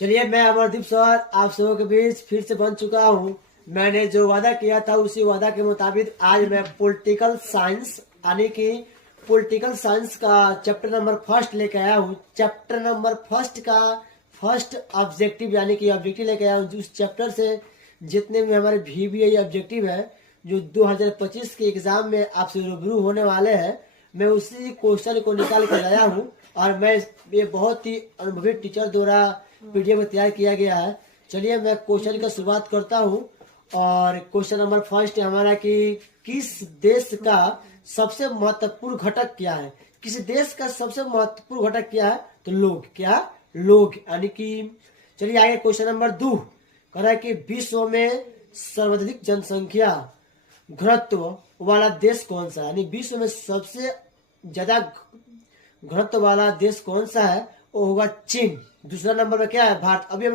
चलिए, मैं अमरदीप सर आप सबों के बीच फिर से बन चुका हूँ। मैंने जो वादा किया था उसी वादा के मुताबिक आज मैं पॉलिटिकल साइंस यानी कि पॉलिटिकल साइंस का चैप्टर नंबर फर्स्ट लेके आया हूँ। चैप्टर नंबर फर्स्ट का फर्स्ट ऑब्जेक्टिव यानी कि ऑब्जेक्टिव लेके आया हूँ। उस चैप्टर से जितने भी हमारे VBA ऑब्जेक्टिव है जो 2025 के एग्जाम में आपसे रूबरू होने वाले हैं, मैं उसी क्वेश्चन को निकाल कर लाया हूँ। और मैं ये बहुत ही अनुभवी टीचर द्वारा PDF में तैयार किया गया है। चलिए, मैं क्वेश्चन का शुरुआत करता हूँ। और क्वेश्चन नंबर फर्स्ट है हमारा कि किस देश का सबसे महत्वपूर्ण घटक क्या है। किसी देश का सबसे महत्वपूर्ण घटक क्या है? तो लोग। क्या? लोग। यानी कि चलिए आगे क्वेश्चन नंबर 2 कह रहा है कि विश्व में सर्वाधिक जनसंख्या घनत्व वाला देश कौन सा है। यानी विश्व में सबसे ज्यादा घनत्व वाला देश कौन सा है? वो होगा चीन। दूसरा नंबर में क्या है? भारत। अभी हम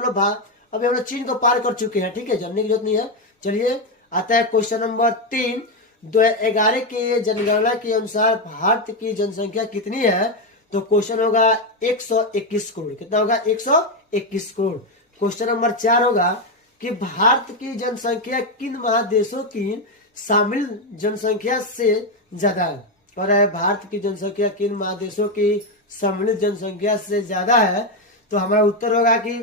लोग चीन को पार कर चुके हैं, ठीक है, जानने की जरूरत नहीं है। चलिए आता है क्वेश्चन नंबर 3। 2011 के जनगणना के अनुसार भारत की जनसंख्या कितनी है? तो क्वेश्चन होगा 121 करोड़। कितना होगा? 121 करोड़। क्वेश्चन नंबर 4 होगा कि भारत की जनसंख्या किन महादेशों की शामिल जनसंख्या से ज्यादा है? और है भारत की जनसंख्या किन महादेशों की सम्मिलित जनसंख्या से ज्यादा है? तो हमारा उत्तर होगा कि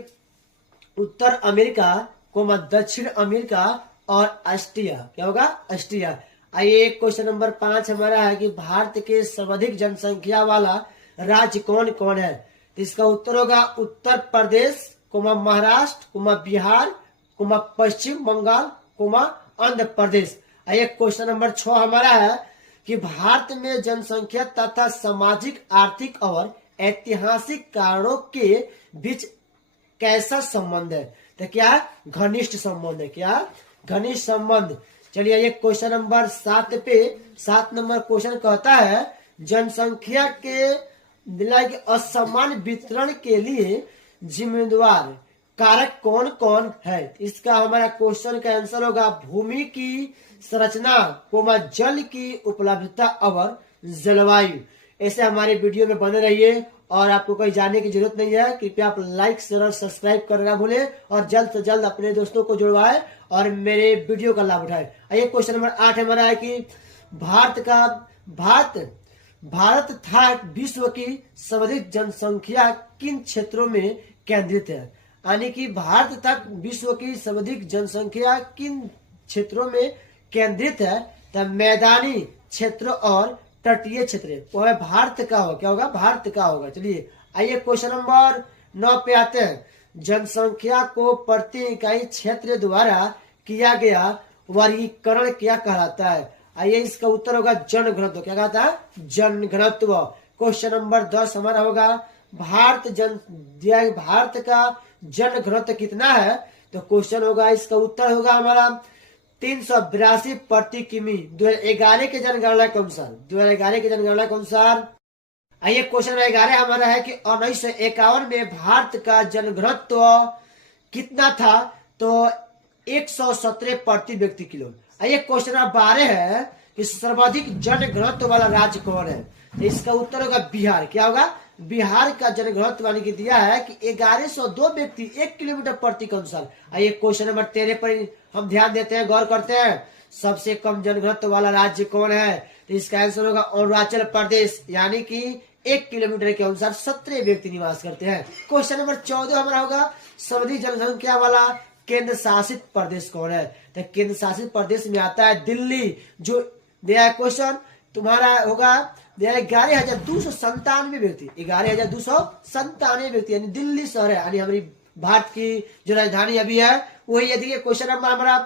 उत्तर अमेरिका, दक्षिण अमेरिका और ऑस्ट्रिया। क्या होगा? ऑस्ट्रिया। आइए क्वेश्चन नंबर 5 हमारा है कि भारत के सर्वाधिक जनसंख्या वाला राज्य कौन कौन है? तो इसका उत्तर होगा उत्तर प्रदेश, महाराष्ट्र, बिहार, पश्चिम बंगाल, आंध्र प्रदेश। आइए क्वेश्चन नंबर 6 हमारा है कि भारत में जनसंख्या तथा सामाजिक, आर्थिक और ऐतिहासिक कारणों के बीच कैसा संबंध है? तो क्या? घनिष्ठ संबंध है। क्या? घनिष्ठ संबंध। चलिए ये क्वेश्चन नंबर 7 पे 7 नंबर क्वेश्चन कहता है जनसंख्या के असमान वितरण के लिए जिम्मेदार कारक कौन कौन है? इसका हमारा क्वेश्चन का आंसर होगा भूमि की संरचना, जल की उपलब्धता और जलवायु। ऐसे हमारे वीडियो में बने रहिए और आपको कहीं जाने की जरूरत नहीं है। कृपया आप लाइक, शेयर और सब्सक्राइब करना भूलें और जल्द से जल्द अपने दोस्तों को जुड़वाएं और मेरे वीडियो का लाभ उठाएं। आइए क्वेश्चन नंबर 8 हमारा है कि भारत था विश्व की सर्वाधिक जनसंख्या किन क्षेत्रों में केंद्रित है? यानी कि भारत तक विश्व की सर्वाधिक जनसंख्या किन क्षेत्रों में केंद्रित है? तो मैदानी क्षेत्र और तटीय क्षेत्र वो है भारत का होगा। क्या होगा? भारत का होगा। चलिए आइए क्वेश्चन नंबर 9 पे आते हैं। जनसंख्या को प्रति इकाई क्षेत्र द्वारा किया गया वर्गीकरण क्या कहलाता है? आइए इसका उत्तर होगा जनघनत्व। क्या कहता है? जनघनत्व। क्वेश्चन नंबर 10 हमारा होगा भारत का जनघनत्व कितना है? तो क्वेश्चन होगा इसका उत्तर होगा हमारा 382 प्रति किमी 2011 के जनगणना के अनुसार। आइए क्वेश्चन 11 हमारा है कि 1951 में भारत का जनघनत्व कितना था? तो 117 प्रति व्यक्ति किलो। आइए क्वेश्चन 12 है कि सर्वाधिक जनघनत्व वाला राज्य कौन है? तो इसका उत्तर होगा बिहार। क्या होगा? बिहार का जनघनत्व यानी कि दिया है कि 1102 व्यक्ति 1 किलोमीटर प्रति के अनुसार। आइए क्वेश्चन नंबर 13 पर हम ध्यान देते हैं, गौर करते हैं। सबसे कम जनघनत्व वाला राज्य कौन है? तो इसका आंसर होगा अरुणाचल प्रदेश, यानी कि 1 किलोमीटर के अनुसार 17 व्यक्ति निवास करते हैं। क्वेश्चन नंबर 14 हमारा होगा सर्वाधिक जनसंख्या वाला केंद्र शासित प्रदेश कौन है? तो केंद्र शासित प्रदेश में आता है दिल्ली। जो दिया है क्वेश्चन तुम्हारा होगा 11,297 व्यक्ति, 11,297 व्यक्ति यानी दिल्ली शहर है, यानी हमारी भारत की जो राजधानी अभी है वही। यदि क्वेश्चन नंबर हमारा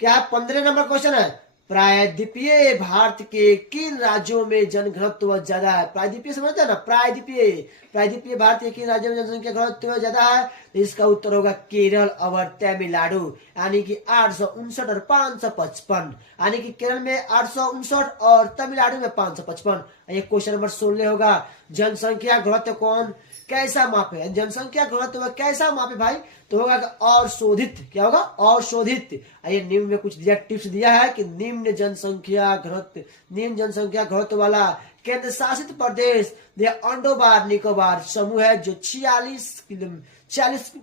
क्या 15 नंबर क्वेश्चन है, प्रायद्वीपीय भारत के किन राज्यों में जनघनत्व ज्यादा है? प्रायद्वीपीय समझते हैं ना, प्रायद्वीपीय भारत के किन राज्यों में जनसंख्या घनत्व ज्यादा है? तो इसका उत्तर होगा केरल और तमिलनाडु, यानी कि 859 और 555। यानी कि केरल में 859 और तमिलनाडु में 555। ये क्वेश्चन नंबर 16 होगा जनसंख्या घनत्व कौन कैसा मापे? जनसंख्या घनत्व कैसा मापे भाई? तो होगा और शोधित। क्या होगा? और शोधित। आइए निम्न में कुछ दिया टिप्स दिया है कि निम्न जनसंख्या घनत्व वाला केंद्र शासित प्रदेश या अंडोबार निकोबार समूह है जो 40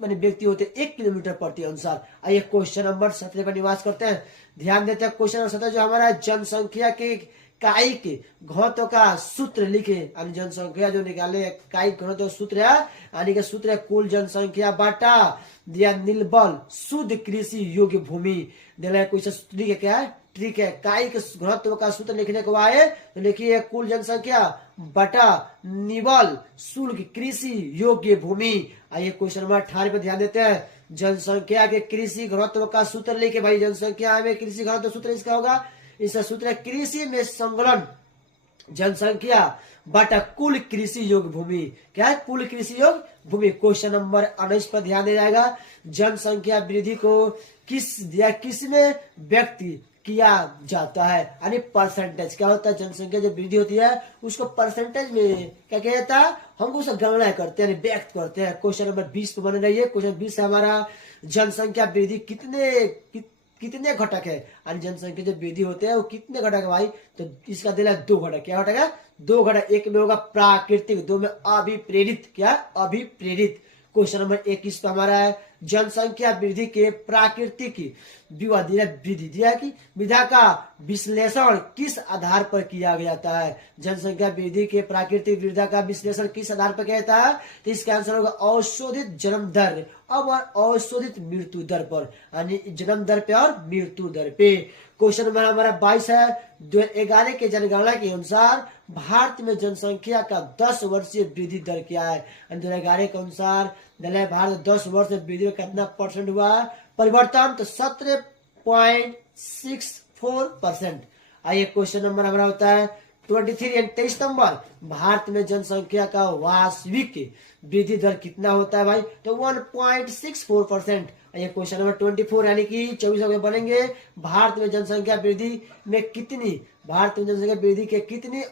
माने व्यक्ति होते 1 किलोमीटर प्रति अनुसार। आइए क्वेश्चन नंबर 17 पर निवास करते हैं। ध्यान देते हैं क्वेश्चन नंबर 17 जो हमारा जनसंख्या के कायिक घनत्व का सूत्र लिखे, यानी जनसंख्या जो निकाले कायिक घनत्व सूत्र है, यानी कि सूत्र है कुल जनसंख्या बाटा दिया निलबल शुद्ध कृषि योग्य भूमि। दिया क्वेश्चन सूत्र है क्या है, ठीक है। कायिक घनत्व का सूत्र लिखने को आए तो लिखिए कुल जनसंख्या बटा निबल शुल्क कृषि योग्य भूमि। आइए क्वेश्चन नंबर 18 पर ध्यान देते हैं। जनसंख्या के कृषि घनत्व का सूत्र लेके भाई, जनसंख्या में कृषि घनत्व सूत्र इसका होगा, इसका सूत्र है कृषि में संलग्न जनसंख्या बटा कुल कृषि योग्य भूमि। क्या है, कुल कृषि योग्य भूमि। क्वेश्चन नंबर 19 पर ध्यान दिया जाएगा। जनसंख्या वृद्धि को किस में व्यक्त किया जाता है, यानी परसेंटेज। क्या होता है, जनसंख्या जब वृद्धि होती है उसको परसेंटेज में क्या कहता है, हम उसका गणना करते हैं, व्यक्त करते हैं। क्वेश्चन नंबर 20 पे बने रहिए। क्वेश्चन 20 है हमारा जनसंख्या वृद्धि कितने घटक है, यानी जनसंख्या जब वृद्धि होते हैं वो कितने घटक है भाई, तो इसका दिला 2 घटक। क्या घटक है, 2 घटक। एक में होगा प्राकृतिक, 2 में अभिप्रेरित। क्या, अभिप्रेरित। क्वेश्चन नंबर 21 पे हमारा है जनसंख्या वृद्धि के प्राकृतिक वृद्धि दिया कि विधा का विश्लेषण किस आधार पर किया जाता है। जनसंख्या वृद्धि के प्राकृतिक वृद्धि का विश्लेषण किस आधार पर कहता है, तो इसका आंसर होगा अवशोधित जन्म दर और अवशोधित मृत्यु दर पर, यानी जन्म दर पे और मृत्यु दर पे। क्वेश्चन नंबर हमारा 22 है 2011 के जनगणना के अनुसार भारत में जनसंख्या का 10 वर्षीय वृद्धि दर क्या है। 2011 के अनुसार भारत 10 वर्ष में वृद्धि में कितना परसेंट हुआ है परिवर्तन, तो 17.64%। आइए क्वेश्चन नंबर हमारा होता है 23 नंबर, भारत में जनसंख्या का वास्तविक वृद्धि दर कितना होता है भाई, तो 1.64%। ये क्वेश्चन नंबर 24 यानी कि 24 में बनेंगे भारत में जनसंख्या वृद्धि में कितनी, भारत में जनसंख्या वृद्धि के कितनी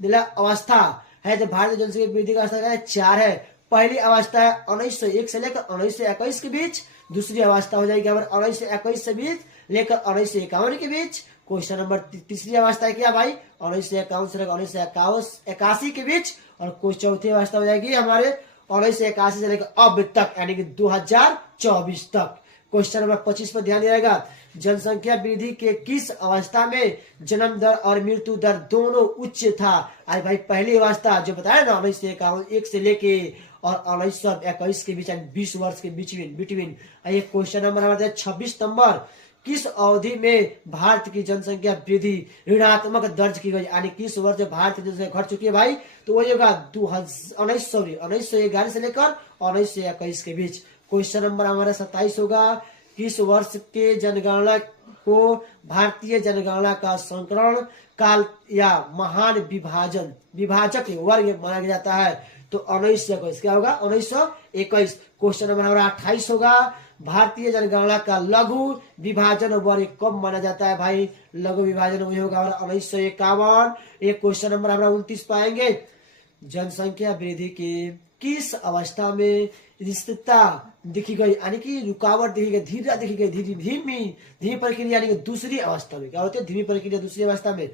अवस्था है, तो भारत में जनसंख्या वृद्धि का अवस्था 4 है। पहली अवस्था है 1901 से लेकर 1921 के बीच, दूसरी अवस्था हो जाएगी हमारे 1921 से बीच लेकर 1951 के बीच। क्वेश्चन नंबर तीसरी अवस्था है क्या भाई, 1951 से लेकर 1981 के बीच, और चौथी अवस्था हो जाएगी हमारे 1981 से लेकर अब तक, यानी कि 2024 तक। क्वेश्चन नंबर 25 पर ध्यान दिया, जनसंख्या वृद्धि के किस अवस्था में जन्म दर और मृत्यु दर दोनों उच्च था। अरे भाई पहली अवस्था जो बताया ना 1951 से लेके और 1921 के बीच, 20 वर्ष के बिटवीन। ये क्वेश्चन नंबर हमारे 26 नंबर, किस अवधि में भारत की जनसंख्या वृद्धि ऋणात्मक दर्ज की गई, यानी किस वर्ष भारत की जनसंख्या घट चुकी है भाई, तो वही होगा 1911 से लेकर 1921 के बीच। क्वेश्चन नंबर हमारा 27 होगा, किस वर्ष के जनगणना को भारतीय जनगणना का संकरण काल या महान विभाजक वर्ग माना जाता है, तो 1921। क्या होगा, 1921। क्वेश्चन नंबर हमारा 28 होगा, भारतीय जनगणना का लघु विभाजन वर्ग कब माना जाता है भाई, लघु विभाजन वही होगा हमारा 1951। एक क्वेश्चन नंबर हमारा 29 पाएंगे, जनसंख्या वृद्धि की किस अवस्था में स्थिरता दिखी गई, यानी कि रुकावट दिखी गई, धीरा दिखी गई, धीमी प्रक्रिया, यानी कि दूसरी अवस्था में। क्या होती है, धीमी प्रक्रिया दूसरी अवस्था में।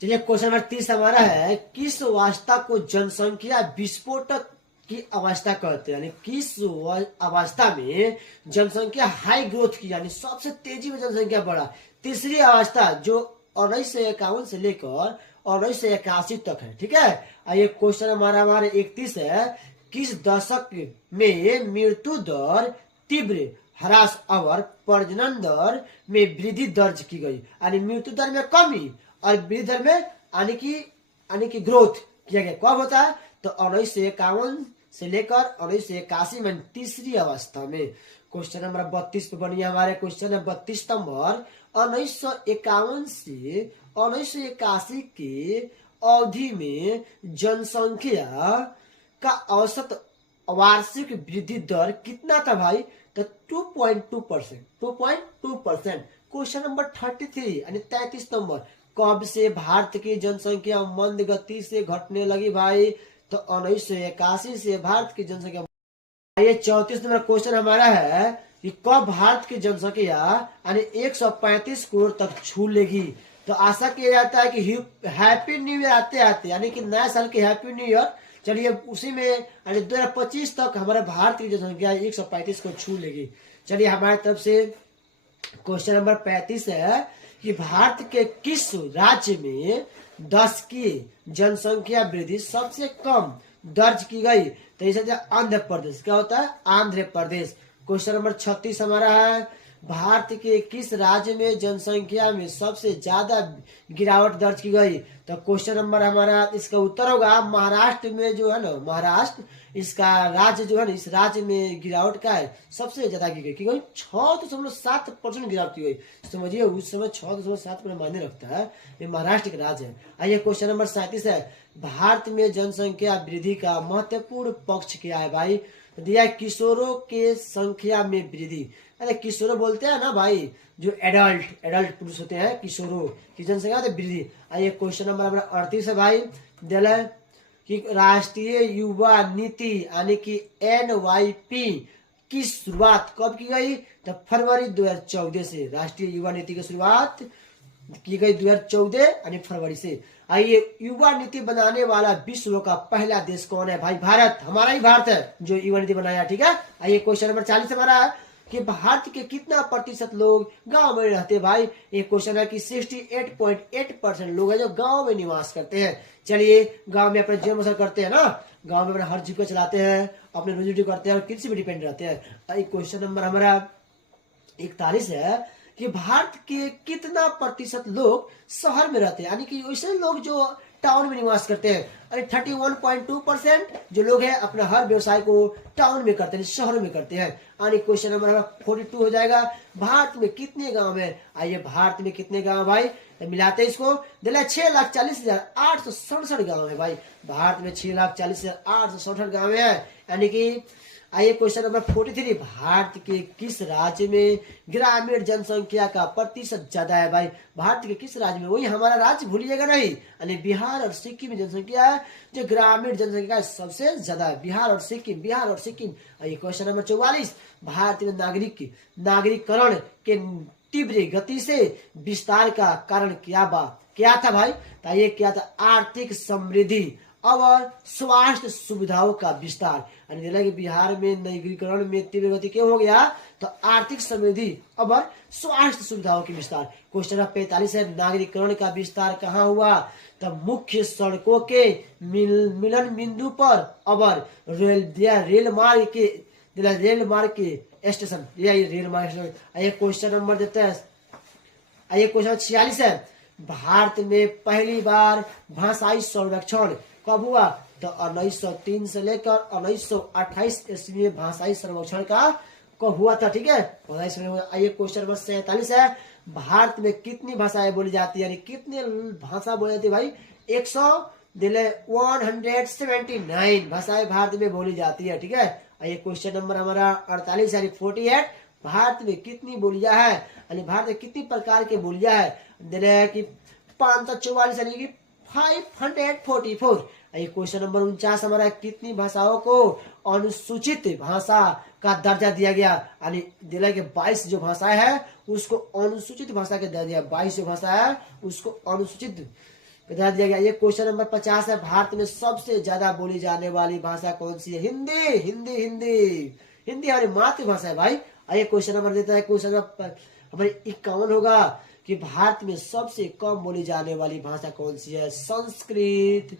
चलिए क्वेश्चन नंबर 30 हमारा है, किस अवस्था को जनसंख्या विस्फोटक की अवस्था कहते हैं, यानी किस अवस्था में जनसंख्या हाई ग्रोथ की, यानी सबसे तेजी में जनसंख्या बढ़ा। तीसरी अवस्था जो 1951 से लेकर 1981 तक है, ठीक है। आइए क्वेश्चन हमारा 31 है, किस दशक में मृत्यु दर तीव्र ह्रास और प्रजनन दर में वृद्धि दर्ज की गई, यानी मृत्यु दर में कमी और वृद्धि दर में यानी कि ग्रोथ किया गया। कब होता है, तो 1951 से लेकर 1981 में तीसरी अवस्था में। क्वेश्चन नंबर 32 पे बनिए हमारे क्वेश्चन है 32 नंबर, 1951 से 1981 की अवधि में जनसंख्या का औसत वार्षिक वृद्धि दर कितना था भाई, तो 2.2%। क्वेश्चन नंबर 33 यानी 33 नंबर, कब से भारत की जनसंख्या मंद गति से घटने लगी भाई, तो 1981 से भारत की जनसंख्या। ये 34 नंबर क्वेश्चन हमारा है कि कब भारत की जनसंख्या यानी 135 करोड़ तक छू लेगी, तो आशा किया जाता है कि हैप्पी न्यू ईयर आते आते, यानी कि नया साल की हैप्पी न्यू ईयर। चलिए उसी में यानी 2025 तक हमारे भारत की जनसंख्या 135 को छू लेगी। चलिए हमारी तरफ से क्वेश्चन नंबर 35 है कि भारत के किस राज्य में 10 की जनसंख्या वृद्धि सबसे कम दर्ज की गई? तो इसे आंध्र प्रदेश। क्या होता है? आंध्र प्रदेश। क्वेश्चन नंबर 36 हमारा है, भारत के किस राज्य में जनसंख्या में सबसे ज्यादा गिरावट दर्ज की गई? तो क्वेश्चन नंबर हमारा इसका उत्तर होगा महाराष्ट्र में, जो है ना महाराष्ट्र, इसका राज्य जो है ना, इस राज्य में गिरावट का है सबसे ज्यादा की गई 6.7% गिरावट की गई। समझिए उस समय 6.7% मायने रखता है, ये महाराष्ट्र का राज्य है। आइए क्वेश्चन नंबर 37 है, भारत में जनसंख्या वृद्धि का महत्वपूर्ण पक्ष क्या है भाई? दिया किशोरों के संख्या में वृद्धि। अरे किशोरों बोलते हैं ना भाई, जो एडल्ट पुरुष होते हैं, किशोरों की जनसंख्या में वृद्धि। आइए क्वेश्चन नंबर हमारा 38 है भाई, दिल है कि राष्ट्रीय युवा नीति यानी कि NYP की शुरुआत कब की गई? तो फरवरी 2014 से राष्ट्रीय युवा नीति की शुरुआत की गई 2014 यानी फरवरी से। आइए युवा नीति बनाने वाला विश्व का पहला देश कौन है भाई? भारत, हमारा ही भारत है जो युवा नीति बनाया। ठीक है। आइए क्वेश्चन नंबर 40 हमारा है कि भारत के कितना प्रतिशत लोग गांव में रहते हैं भाई? एक क्वेश्चन है कि 68.8% लोग हैं जो गांव में निवास करते हैं। चलिए गांव में अपने जीवन बसर करते हैं ना, गांव में अपना हर जीविका चलाते हैं, अपने रोजी रोटी करते हैं और कृषि पे डिपेंड रहते हैं। क्वेश्चन नंबर हमारा 41 है कि भारत के कितना प्रतिशत लोग शहर में रहते हैं, यानी कि वैसे लोग जो टाउन में निवास करते हैं। अरे 31.2% जो लोग हैं अपना हर व्यवसाय को टाउन में करते हैं, शहरों में करते हैं। यानी क्वेश्चन नंबर 42 हो जाएगा, भारत में कितने गांव है? आइए भारत में कितने गांव भाई? मिलाते हैं इसको, दिला 6,40,867 गांव है भाई। भारत में 6,40,867 गांव है। यानी कि आइए क्वेश्चन नंबर 43, भारत के किस राज्य में ग्रामीण जनसंख्या का प्रतिशत ज्यादा है भाई? भारत के किस राज्य में? वही हमारा राज्य भूलिएगा नहीं, यानी बिहार और सिक्किम में जनसंख्या है जो ग्रामीण जनसंख्या सबसे ज्यादा है, बिहार और सिक्किम। आइए क्वेश्चन नंबर 44, भारत में नागरिकरण के तीव्र गति से विस्तार का कारण क्या था भाई? तो ये क्या था? आर्थिक समृद्धि और स्वास्थ्य सुविधाओं का विस्तार। यानी कि बिहार में नगरीकरण में तीव्र गति क्यों हो गया? तो आर्थिक समृद्धि और स्वास्थ्य सुविधाओं के विस्तार। क्वेश्चन नंबर 45 है, नागरीकरण का विस्तार कहाँ हुआ? तो मुख्य सड़कों के मिलन बिंदु पर और रेल मार्ग के स्टेशन, रेल मार्ग स्टेशन। आइए क्वेश्चन नंबर देते हैं, आइए क्वेश्चन 46 है, भारत में पहली बार भाषाई सर्वेक्षण कब हुआ? तो 1903 से लेकर 1928 ईस्वी में भाषाई सर्वेक्षण का कब हुआ था? ठीक है। आइए क्वेश्चन नंबर 47 है, भारत में कितनी भाषाएं बोली जाती है? यानी कितनी भाषा बोली जाती है भाई? 179 भाषाएं भारत में बोली जाती है। ठीक है। आइए क्वेश्चन नंबर हमारा 48 यानी 48, भारत में कितनी बोलियां है? यानी भारत में कितनी प्रकार की बोलियां है? कि 544 यानी कि 544। ये क्वेश्चन नंबर 49 हमारा, कितनी भाषाओं को अनुसूचित भाषा का दर्जा दिया गया? यानी दिला के 22 जो भाषाएं है उसको अनुसूचित भाषा के दर्जा दिया, 22 जो भाषा है उसको अनुसूचित दर्जा दिया गया। ये क्वेश्चन नंबर 50 है, भारत में सबसे ज्यादा बोली जाने वाली भाषा कौन सी है? हिंदी हमारी मातृभाषा है भाई। आइए क्वेश्चन नंबर देता है, क्वेश्चन नंबर हमारे 51 होगा कि भारत में सबसे कम बोली जाने वाली भाषा कौन सी है? संस्कृत,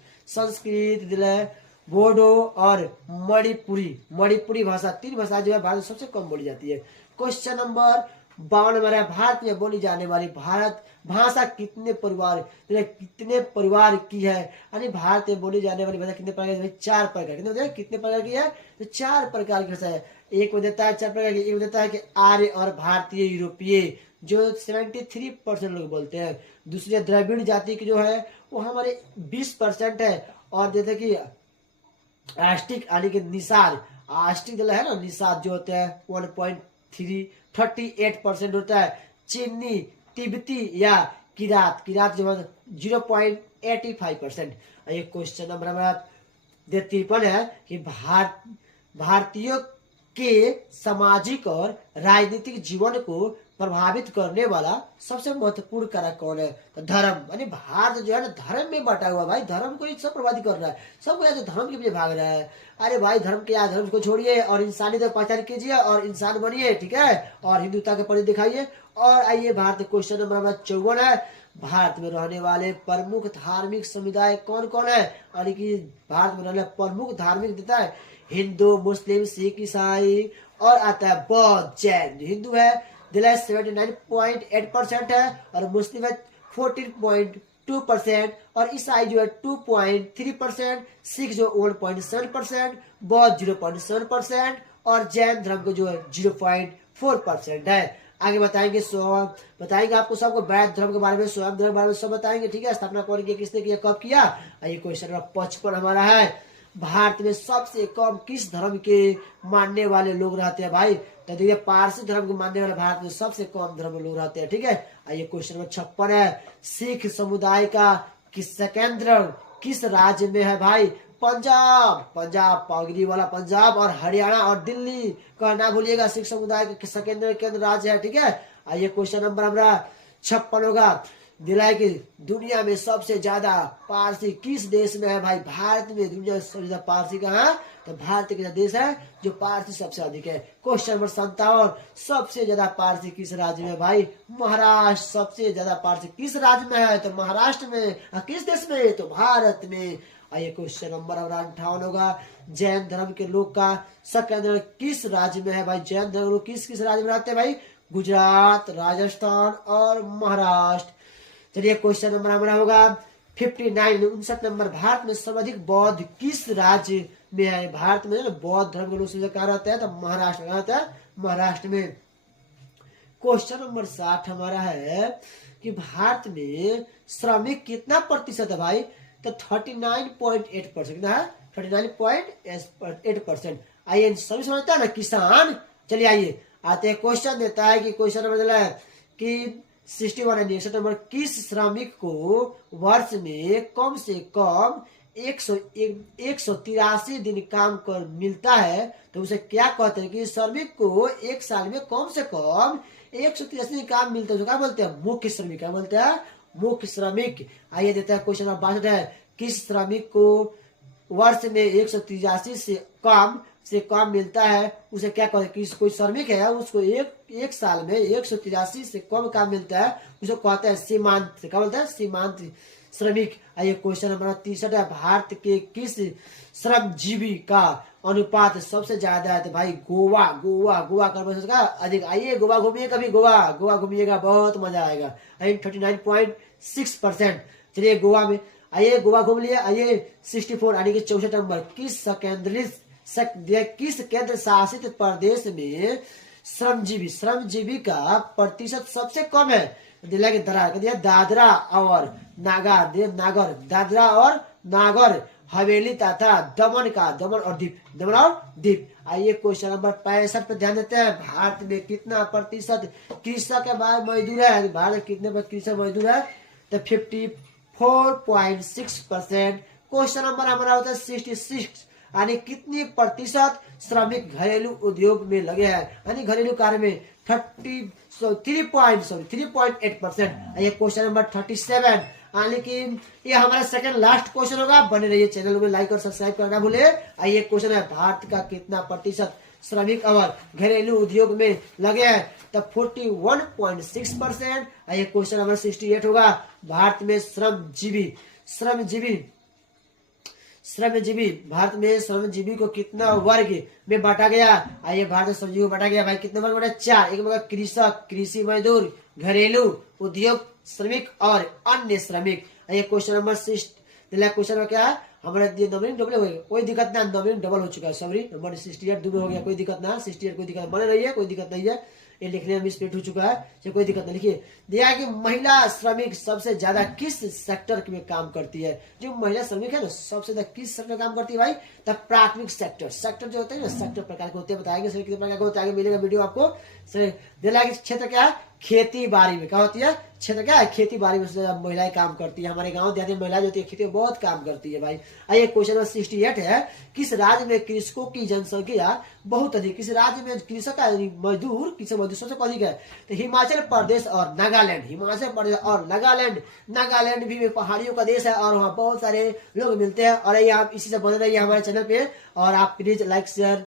बोडो और मणिपुरी भाषा, 3 भाषा जो है भारत में सबसे कम बोली जाती है। क्वेश्चन नंबर 52 हमारा, भारत में बोली जाने वाली भाषा कितने परिवार की है? यानी भारत में बोली जाने वाली भाषा कितने प्रकार की? 4 प्रकार। कितने प्रकार की है? तो 4 प्रकार की भाषा है। एक में देता है 4 प्रकार की, एक देता है कि आर्य और भारतीय यूरोपीय जो 73% लोग बोलते हैं। दूसरी द्रविड़ जाति की जो है वो हमारे 20% है। और जैसे कि आस्टिक यानी कि निषाद, आस्टिक है ना, निषाद जो होता है 1.38% होता है। चीनी, तिब्बती या किरात जो है 0.85%। ये क्वेश्चन नंबर हमारा 53 है कि भारतीयों के सामाजिक और राजनीतिक जीवन को प्रभावित करने वाला सबसे महत्वपूर्ण कारक कौन है? तो धर्म। यानी भारत जो है ना धर्म में बटा हुआ भाई, धर्म को ही सब प्रभावित कर रहा है, सबको ऐसे धर्म के पीछे भाग रहा है। अरे भाई धर्म के या धर्म को छोड़िए और इंसानियत को पहचान कीजिए और इंसान बनिए, ठीक है, और हिंदुत्व के परिचय दिखाइए। और आइए भारत, क्वेश्चन नंबर हमारा 54 है, भारत में रहने वाले प्रमुख धार्मिक समुदाय कौन कौन है? यानी कि भारत में रहने वाले प्रमुख धार्मिक देता है हिंदू, मुस्लिम, सिख, ईसाई, और आता है बौद्ध, जैन। हिंदू है दिल्ली 79.8% है, और मुस्लिम है 14.2%, और ईसाई जो है 2.3%, सिख जो 1.7%, बौद्ध 0.7%, और जैन धर्म को जो है 0.4% है। आगे बताएंगे बताएंगे आपको सबको वैद्य धर्म के बारे में, स्वयं धर्म के बारे में सब बताएंगे, ठीक है। स्थापना कौन किया, किसने किया, कब किया? ये क्वेश्चन नंबर 55 हमारा है। भारत में सबसे कम किस धर्म के मानने वाले लोग रहते हैं भाई? तो देखिए पारसी धर्म को मानने वाले भारत में सबसे कम धर्म लोग रहते हैं, ठीक है। आइए क्वेश्चन नंबर 56 है, सिख समुदाय का किस केंद्र किस राज्य में है भाई? पंजाब। पंजाब, पगड़ी वाला पंजाब, और हरियाणा और दिल्ली का ना भूलिएगा, सिख समुदाय का केंद्र राज्य है, ठीक है। आइए क्वेश्चन नंबर हमारा 56 होगा, दिलाई की दुनिया में सबसे ज्यादा पारसी किस देश में है भाई? भारत में दुनिया में सबसे ज्यादा पारसी कहाँ है? तो भारत के देश है जो पारसी सबसे अधिक है। क्वेश्चन नंबर 57, सबसे ज्यादा पारसी किस राज्य में भाई? महाराष्ट्र। सबसे ज्यादा पारसी किस राज्य में है? तो महाराष्ट्र में। किस देश में? तो भारत में। आइए क्वेश्चन नंबर 58 होगा, जैन धर्म के लोग का केंद्र किस राज्य में है भाई? जैन धर्म लोग किस किस राज्य में रहते हैं भाई? गुजरात, राजस्थान और महाराष्ट्र। चलिए क्वेश्चन नंबर हमारा होगा 59 नंबर, भारत में सर्वाधिक बौद्ध किस राज्य में है? भारत में बौद्ध धर्म के लोग कहा रहता है? तो महाराष्ट्र रहता है, महाराष्ट्र में। क्वेश्चन नंबर 60 हमारा है कि भारत में श्रमिक कितना प्रतिशत है भाई? तो 39.8% कितना है? 39.8%। आइए सभी समझता है ना, किसान। चलिए आइए आते हैं, क्वेश्चन देता है कि क्वेश्चन नंबर है कि 61 नंबर, किस श्रमिक को वर्ष में कम से कम 183 दिन काम कर मिलता है? तो उसे क्या कहते हैं कि श्रमिक को एक साल में कम से कम 183 दिन काम मिलता है, जो क्या बोलते हैं? मुख्य श्रमिक। क्या बोलते हैं? मुख्य श्रमिक। आइए देता है क्वेश्चन नंबर 62 है, किस श्रमिक को वर्ष में 183 से कम मिलता है, उसे क्या कहते हैं? कोई श्रमिक है उसको एक साल में 183 से कम काम मिलता है, उसे कहते हैं सीमांत। क्या बोलते हैं? सीमांत श्रमिक। आइए क्वेश्चन नंबर 63 है, भारत के किस श्रमजीवी का अनुपात सबसे ज्यादा है? तो भाई गोवा। गोवा का अधिक। आइए गोवा घूमिए कभी, गोवा घूमिएगा, बहुत मजा आएगा। 39.6%। चलिए गोवा में, आइए गोवा घूम लिए। आइए 64 यानी कि 64 नंबर, किस केंद्र शासित प्रदेश में श्रमजीवी का प्रतिशत सबसे कम है? दिल्ली के दादरा और नागर हवेली तथा दमन और दीप। आइए क्वेश्चन नंबर 65 पे ध्यान देते हैं, भारत में कितना प्रतिशत कृषक मजदूर है? भारत में कितने कृषक मजदूर है? तो 54.6%। क्वेश्चन नंबर हमारा होता है 66, यानी कितनी प्रतिशत श्रमिक घरेलू उद्योग में लगे हैं? यानी घरेलू कार्य में 3.8%। ये क्वेश्चन नंबर 37, यानी कि ये हमारा सेकंड लास्ट क्वेश्चन होगा। बने रहिए, चैनल में लाइक और सब्सक्राइब करना भूले। आइए क्वेश्चन है, भारत का कितना प्रतिशत श्रमिक और घरेलू उद्योग में लगे हैं? तो 41.6%। आइए क्वेश्चन नंबर 68 होगा, भारत में श्रमजीवी भारत में श्रमजीवी को कितना वर्ग में बांटा गया? आइए भारत में श्रमजीवी को बांटा गया भाई कितने वर्ग में? 4। एक में कृषक, कृषि मजदूर, घरेलू उद्योग श्रमिक और अन्य श्रमिक। आइए क्वेश्चन नंबर 6, क्वेश्चन में क्या है हमारा? नंबरिंग डबल हो गया, कोई दिक्कत ना, नंबरिंग डबल हो चुका है, सॉरी। नंबर 68 डबल हो गया, कोई दिक्कत ना, 68 कोई दिक्कत बने रही है, कोई दिक्कत नहीं है। ये लिखने में मिसप्रिंट हो चुका है, कोई दिक्कत नहीं। लिखिए दिया है कि महिला श्रमिक सबसे ज्यादा किस सेक्टर में काम करती है? जो महिला श्रमिक है ना, सबसे ज्यादा किस सेक्टर में काम करती है भाई? तब प्राथमिक सेक्टर जो होते हैं ना, सेक्टर प्रकार के होते हैं, बताएंगे सर कितने प्रकार के होते हैं, आगे मिलेगा वीडियो आपको। दिया है कि क्षेत्र क्या है? खेती बाड़ी में क्या होती है, क्षेत्र क्या है, खेती बाड़ी में महिलाएं काम करती है। हमारे गांव देहात में महिलाएं जो होती है खेती में बहुत काम करती है भाई। आइए क्वेश्चन नंबर 68 है, किस राज्य में कृषकों की जनसंख्या बहुत अधिक, किस राज्य में कृषक का मजदूर किस मजदूर सबसे अधिक है? तो हिमाचल प्रदेश और नागालैंड, हिमाचल प्रदेश और नागालैंड। नागालैंड भी पहाड़ियों का देश है और वहाँ बहुत सारे लोग मिलते हैं। और ये आप इसी से बने रहिए हमारे चैनल पे, और आप प्लीज लाइक शेयर